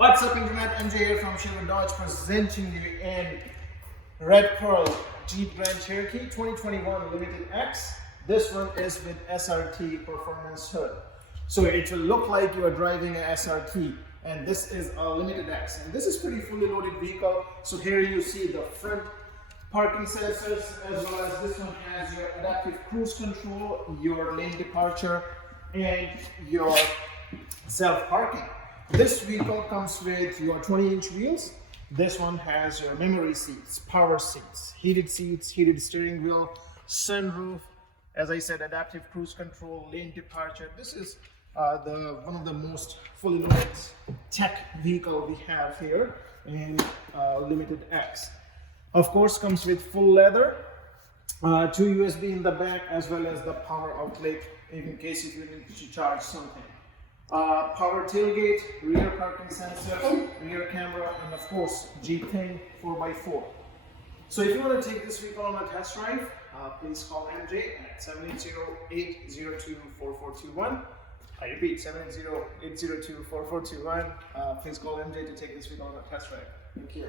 What's up internet, MJ here from Sherwood Dodge presenting you in Red Pearl Jeep Grand Cherokee 2021 Limited X. This one is with SRT performance hood. So it will look like you are driving an SRT, and this is a Limited X. And this is pretty fully loaded vehicle. So here you see the front parking sensors, as well as this one has your adaptive cruise control, your lane departure, and your self-parking. This vehicle comes with your 20-inch wheels. This one has your memory seats, power seats, heated steering wheel, sunroof, as I said, adaptive cruise control, lane departure. This is one of the most fully loaded tech vehicle we have here in Limited X. Of course, comes with full leather, 2 USB in the back, as well as the power outlet in case if you need to charge something. Power tailgate, rear parking sensor, rear camera, and of course G10 4x4. So if you want to take this vehicle on a test drive, please call MJ at 780-802-4421. I repeat, 780-802-4421. Please call MJ to take this vehicle on a test drive. Thank you.